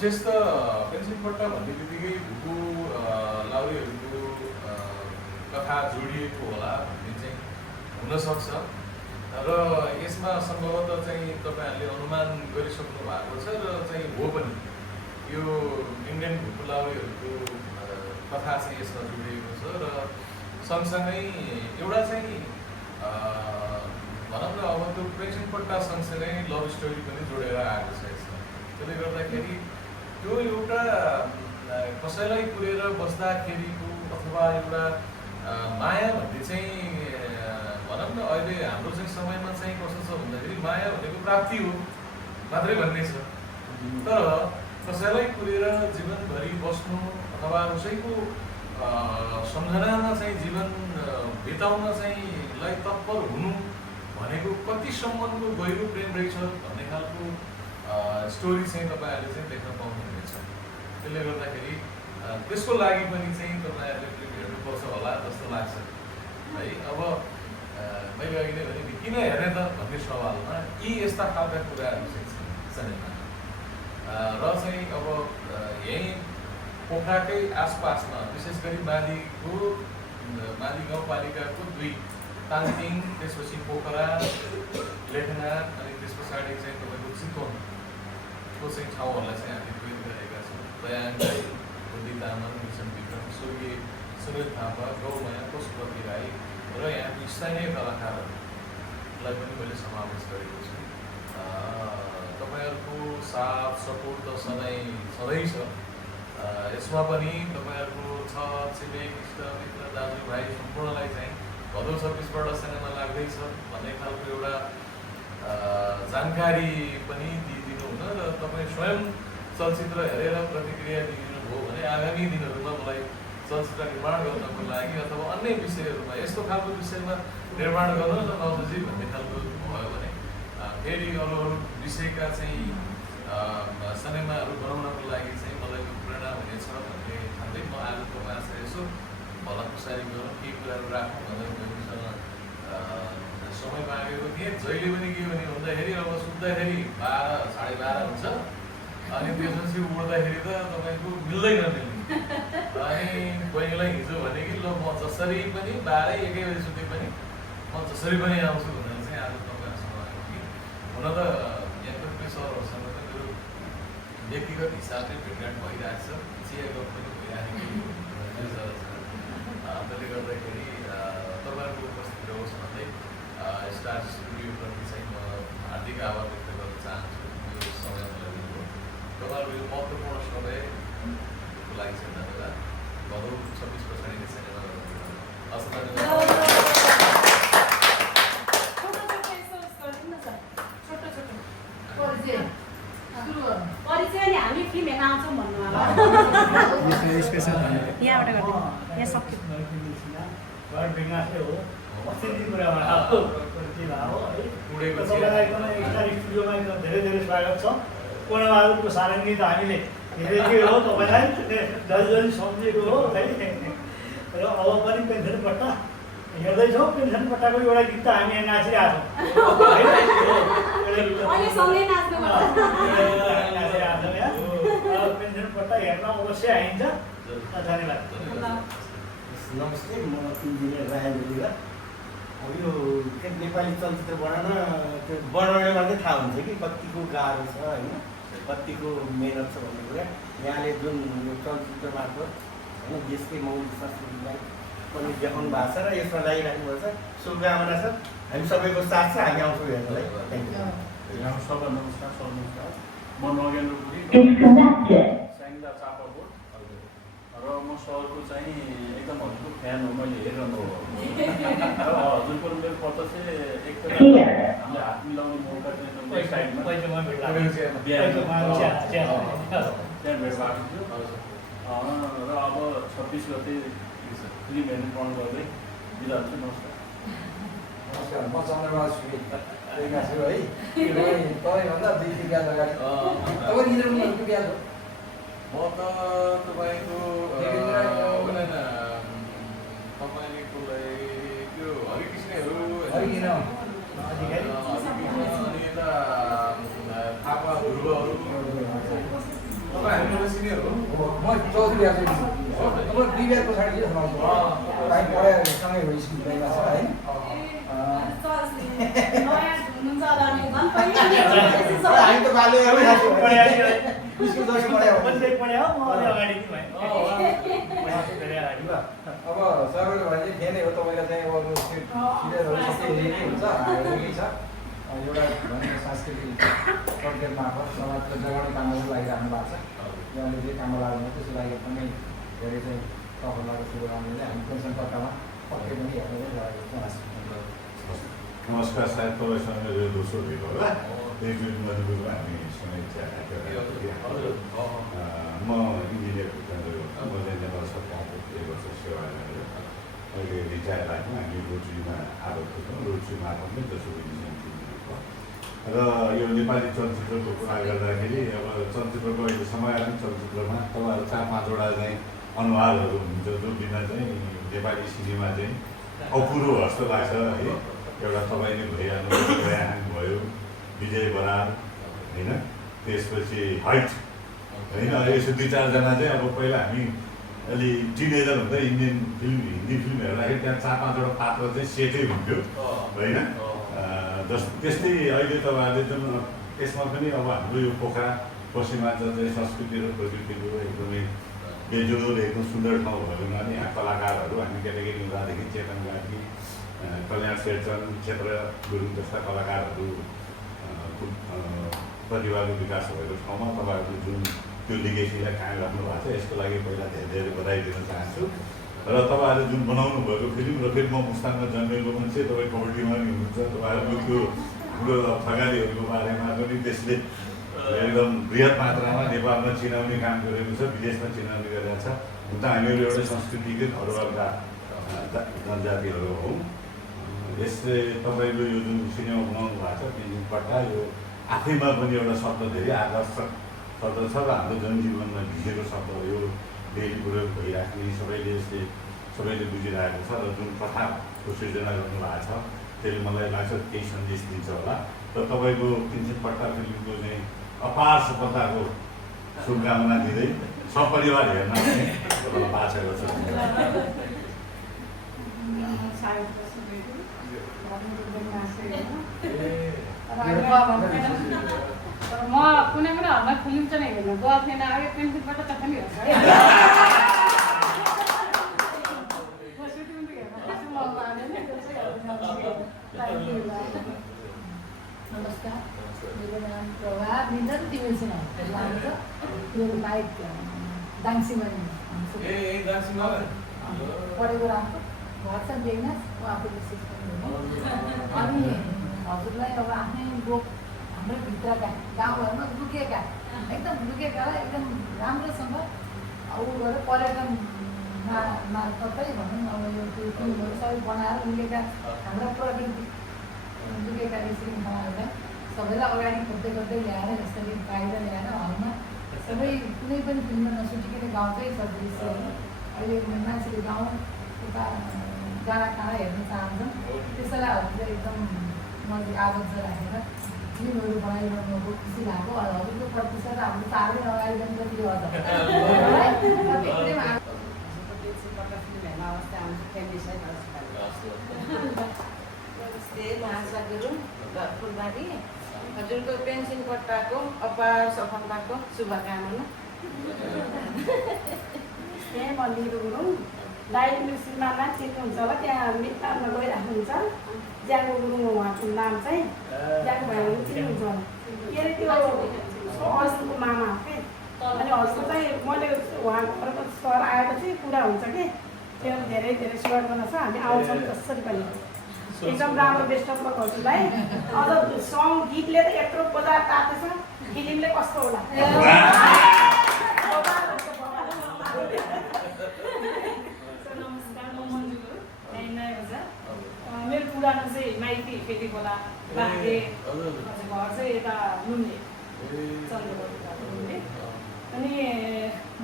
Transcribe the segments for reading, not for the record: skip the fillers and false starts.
विशेष त पेन्सन पट्टा भन्ने बित्तिकै भुकु लाउरीहरूको कथा जोडिएको होला भन्ने चाहिँ हुनसक्छ र यसमा सम्भवतः चाहिँ तपाईँहरूले अनुमान गरिसक्नु भएको छ र चाहिँ हो पनि यो इन्डियन भुकु लाउरीहरूको कथा चाहिँ यसमा जोडिएको छ र सँगसँगै एउटा चाहिँ भनौँ न अब त्यो पेन्सन पट्टा सँगसँगै लभ स्टोरी पनि जोडेर आएको छ यसमा। त्यसले गर्दाखेरि त्यो एउटा कसैलाई कुरेर बस्दाखेरिको अथवा एउटा माया भन्ने चाहिँ भनौँ न अहिले हाम्रो चाहिँ समयमा चाहिँ कस्तो छ भन्दाखेरि माया भनेको प्राप्ति हो मात्रै भन्ने छ। तर कसैलाई कुरेर जीवनभरि बस्नु अथवा उसैको सम्झनामा चाहिँ जीवन बिताउन चाहिँ लाई तत्पर हुनु भनेको कतिसम्मको गहिरो प्रेम रहेछ भन्ने खालको स्टोरी चाहिँ तपाईँहरूले चाहिँ देख्न पाउनुहुनेछ। त्यसले गर्दाखेरि त्यसको लागि पनि चाहिँ तपाईँहरूले फिल्म हेर्नुपर्छ होला जस्तो लाग्छ है। अब मैले अघि नै भने किन हेर्ने त भन्ने सवालमा यी यस्ता खालका कुराहरू चाहिँ सिनेमा र चाहिँ अब यहीँ पोखराकै आसपासमा विशेष गरी माली गाउँपालिकाको 2 तानसिङ, त्यसपछि पोखरा, लेखनाथ अनि त्यस पछाडि चाहिँ तपाईँको चितवनको चाहिँ ठाउँहरूलाई चाहिँ हामीले ट्विट गरेका छौँ। दयाङ राई, बुद्धि तामाङ, मिसन विक्रम, स्वर्गीय सुनिल थापा, गौमाया, पशुपति राई र यहाँको स्थानीय कलाकारहरूलाई पनि मैले समावेश गरेको छु। तपाईँहरूको साथ सपोर्ट त सधैँ छ। यसमा पनि तपाईँहरूको छिमेक इष्ट मित्र दाजुभाइ सम्पूर्णलाई चाहिँ भदौ 26बाट सिनेमा लाग्दैछ भन्ने खालको एउटा जानकारी पनि दिइदिनु हुन र तपाईँ स्वयं चलचित्र हेरेर प्रतिक्रिया दिइदिनु भयो भने आगामी दिनहरूमा मलाई चलचित्र निर्माण गर्नको लागि अथवा अन्य विषयहरूमा यस्तो खालको विषयमा निर्माण गर्न र नबुझी भन्ने खालको भयो भने फेरि अरू विषयका चाहिँ सिनेमाहरू बनाउनको लागि चाहिँ मलाई प्रेरणा हुनेछ भन्ने खाँदै म आज तपाईँसँग यसो भला खुसारी गरौँ केही कुराहरू राखौँ भनेर बहिनीसँग समय मागेको थिएँ। जहिले पनि के भने भन्दाखेरि अब सुत्दाखेरि 12 साढे 12 हुन्छ अनि त्यसपछि उड्दाखेरि त तपाईँको मिल्दैन अनि बहिनीलाई हिजो भने कि ल म जसरी पनि 12-1 बजी सुते पनि म जसरी पनि आउँछु भनेर चाहिँ आज तपाईँहरूसँग आएको थिएँ। हुन त यहाँ सरहरूसँग त मेरो व्यक्तिगत हिसाबले भेटघाट भइरहेको छ, चिया गफ पनि भइरहेको त्यसले गर्दाखेरि तपाईँहरूको उपस्थित रहोस् भन्दै स्टार स्टुडियोप्रति चाहिँ म हार्दिक आभार व्यक्त गर्न चाहन्छु। यो समय मलाई दिनुभयो। तपाईँहरूको यो महत्त्वपूर्ण समयको लागि चाहिँ धन्यवाद। भदौ 26 पछाडि सिनेमा हस् परिचय नि हामी फिल्म हेर्न आउँछौँ भन्नु यहाँबाट गर्दै यहाँ सक्यो धेरै धेरै स्वागत छ। पूर्णबहादुरको सारङ्गी त हामीले हेरेकै हो, तपाईँलाई जल्दी सम्झेको हो है। र अब पनि पेन्सन पट्टा हेर्दैछौँ। पेन्सन पट्टाको एउटा गीत त हामी यहाँ नाचिरहेको छौँ। पेन्सन पट्टा हेर्न अवश्य आइन्छ। धन्यवाद। नमस्ते, म इन्जिनियर रायन लिगा। अब यो नेपाली चलचित्र बनाउन त्यो बनाउने मात्रै थाहा हुन्छ कि कतिको गाह्रो छ होइन, कतिको मेहनत छ भन्ने कुरा यहाँले जुन यो चलचित्र मार्फत होइन देशकै मौलिक संस्कृतिलाई पनि देखाउनु भएको छ र यसमा लागिराख्नुपर्छ। शुभकामना छ। हामी सबैको साथ छ। हामी आउँछौँ हेर्नलाई। Thank you. सबैलाई नमस्कार। सर नमस्कार। म नगेन्द्र पुरी स्याङ्जा चापाकोट र म सरको चाहिँ एकदम हजुरको फ्यान हो। मैले हेरिरहनु हो र हजुरको मेरो प्रत्यक्ष एकपल्ट हामीले हात मिलाउने मौका चाहिँ साइडमा त्यहाँ भेट भएको थियो र अब 26 गते फिल्म हेर्ने प्रण गर्दै बिदा हुन्छु। नमस्कार। नमस्कार, म चन्द्रबहादुर सुवेदी छु है। तपाईँभन्दा 2-3 बिहान अगाडि तपाईँ इन्द्रमुनको बिहान हो। म त तपाईँको तपाईँले त्यो हरिकृष्णहरू अनि यता थापा ध्रुवहरू तपाईँ नआउँछ कहीँ पढायो भने सँगै हो स्कुल गइमा छ है हामी त बाल्यकालमै स्कुल जस्तो पढायो अब सरहरूले भने चाहिँ फेरि हो तपाईँलाई चाहिँ अब सिरियलहरू सबै हेरेकै हुन्छ हेरेकै छ एउटा भनेको सांस्कृतिक प्रज्ञा मार्फत समाजको जगाउने कामहरू लागिरहनु भएको छ उहाँले जे काममा लाग्नु त्यसको लागि पनि धेरै चाहिँ तपाईँहरूको शुभकामनाले हामी पेन्सन पत्तामा पक्कै पनि हेर्नु नै गएको छ नमस्कार सायद तपाईँसँग यो दोस्रो भेट होला एकचोटि मधुपुरमा हामी समीक्षा म इन्जिनियर म चाहिँ नेपाल सरकारको 1 वर्ष सेवा गरेर अहिले रिटायर भएको हामी रोटरीमा आबद्ध छौँ रोटरी मार्फतमै दोस्रो र यो नेपाली चलचित्रको कुरा गर्दाखेरि अब चलचित्रको अहिले समय आएर चलचित्रमा तपाईँहरू 4-5वटा चाहिँ अनुहारहरू हुन्छ जो बिना चाहिँ नेपाली सिनेमा चाहिँ अपुरो जस्तो लाग्छ है एउटा तपाईँले भइहाल्नु भयो विजय बराल होइन त्यसपछि हाइट होइन यसो 2-4जना चाहिँ अब पहिला हामी अलि टिनेजर हुँदा इन्डियन फिल्म हिन्दी फिल्म हेर्दाखेरि त्यहाँ 4-5वटा पात्र चाहिँ सेटै हुन्थ्यो होइन त्यस्तै अहिले तपाईँहरूले जुन यसमा पनि अब हाम्रो यो पोखरा पश्चिमाञ्चल चाहिँ संस्कृति र प्रकृतिको एकदमै बेजोड एकदम सुन्दर ठाउँ भयो भने यहाँ कलाकारहरू हामी केटाकेटी हुँदादेखि चेतन गाकी कल्याण शेरचन क्षेत्र गुरुङ जस्ता कलाकारहरू प्रतिभाको विकास भएको ठाउँमा तपाईँहरूले जुन त्यो लिगेसीलाई कायम राख्नु भएको छ यसको लागि पहिला धेरै धेरै बधाई दिन चाहन्छु र तपाईँहरूले जुन बनाउनु भएको फिल्म र फेरि म मुस्तानमा जन्मेको मान्छे तपाईँ कबड्डीमा पनि हुनुहुन्छ तपाईँहरूको त्यो हाम्रो थकालीहरूको बारेमा पनि त्यसले एकदम बृहत मात्रामा नेपालमा चिनाउने काम गरेको छ विदेशमा चिनाउने गरेको छ हुन त हामीहरू एउटा संस्कृतिकै धरोहरका जनजातिहरू हौँ यसले तपाईँले यो जुन सिनेमा बनाउनु भएको छ पेन्जिङ पट्टा यो आफैमा पनि एउटा शब्द धेरै आकर्षक शब्द छ र हाम्रो जनजीवनमा भिजेको शब्द हो यो डेली प्रयोग भइराख्ने सबैले बुझिरहेको छ र जुन कथाको सृजना गर्नुभएको छ त्यसले मलाई लाग्छ केही सन्देश दिन्छ होला र तपाईँको पेन्जिङ पट्टा फिल्मको चाहिँ अपार सफलताको शुभकामना दिँदै सपरिवार हेर्न बाछा गर्छ म कुनै पनि हलमा फिल्म चाहिँ हेर्नु गएको थिएन अब पेन्सिलबाट त पनि हेर्छ नमस्कार मेरो नाम प्रभा निजन डिभिजन लान्छ मेरो बाइक दाङसीमा पढेको राम्रो घर छ बेगनास उहाँको विशेष अनि हजुरलाई अब आफ्नै लोक हाम्रै भित्रका गाउँघरमा लुकेका एकदम लुकेकालाई एकदम राम्रोसँग ऊ गरेर पर्यटन मार्फतै भनौँ अब यो त्यो फिल्महरू सबै बनाएर लुकेका हाम्रा प्रकृति लुकेका श्रृङ्खलाहरूलाई सबैलाई अगाडि खोज्दै गर्दै ल्याएर यसरी बाहिर ल्याएर हलमा सबै कुनै पनि फिल्ममा नसुटिकन गाउँकै छ दृश्यहरू अहिले मान्छेले गाउँ उता डाँडा काँडा हेर्न चाहन्छन् त्यसैलाई हजुरले एकदम नजिक आबद्ध राखेर फिल्महरू बनाइरहनुभएको खुसी लाग्यो हजुरको प्रतिशत हाम्रो चारै अगाडि पनि जति महाशा गुरुङ फुलबारी हजुरको पेन्सन पट्टाको अपार सफलताको शुभकामना मन्दिर गुरुङ डाइरेक्ट सिनेमामा चिन्नुहुन्छ होला त्यहाँ मितारमा गइराख्नुहुन्छ ज्याको गुरुङ उहाँको नाम चाहिँ ज्याको भाइ भने चिन्नुहुन्छ होला के अरे त्यो हजुरको मामा हो कि अनि हजुरको चाहिँ मैले उहाँको सर आएपछि कुरा हुन्छ कि त्यो धेरै धेरै सेवा गर्न छ हामी आउँछौँ कसरी पनि एकदम राम्रो बेस्ट अफ लक हजुरलाई अझ सङ गीतले त यत्रो बजार तातेछ फिल्मले कस्तो होला नमस्कार म मन्जु गुरुङ नयाँ बजार मेरो पुरानो चाहिँ माइती फेरि खोला बाँके घर चाहिँ यता नुनले चन्द्रपुर अनि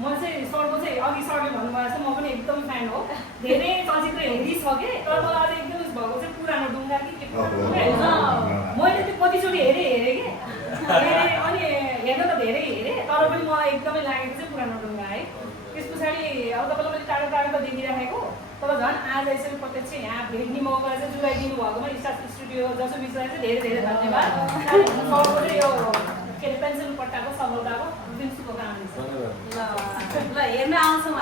म चाहिँ सरको चाहिँ अघि सरले भन्नुभएको छ म पनि एकदम फ्यान हो धेरै चलचित्र हेरिसकेँ तर मलाई अझै एकदम भएको चाहिँ पुरानो डुङ्गा कि के मैले त्यो कतिचोटि हेरेँ कि अनि हेर्न त धेरै हेरेँ तर पनि मलाई एकदमै लागेको चाहिँ पुरानो डुङ्गा है त्यसको पछाडि अब तपाईँलाई मैले टाढो टाढो त देखिराखेको तर झन् आज यसरी प्रत्यक्ष यहाँ भेट्ने मौका चाहिँ जुटाइदिनु भएकोमा स्टाफ स्टुडियो जसो विषयलाई चाहिँ धेरै धेरै धन्यवाद सरको यो के अरे पेन्सन पट्टाको सफलताको दिन शुभकामना छ ल हेर्न आउँछौँ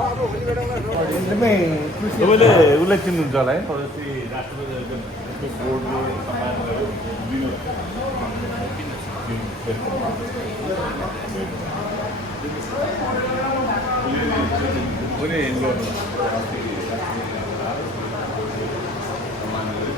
फोटो खिचेर तपाईँले उसलाई चिन्नुहुन्छ होला है पडोसी राष्ट्रपति बोर्डले सम्मान गर्नु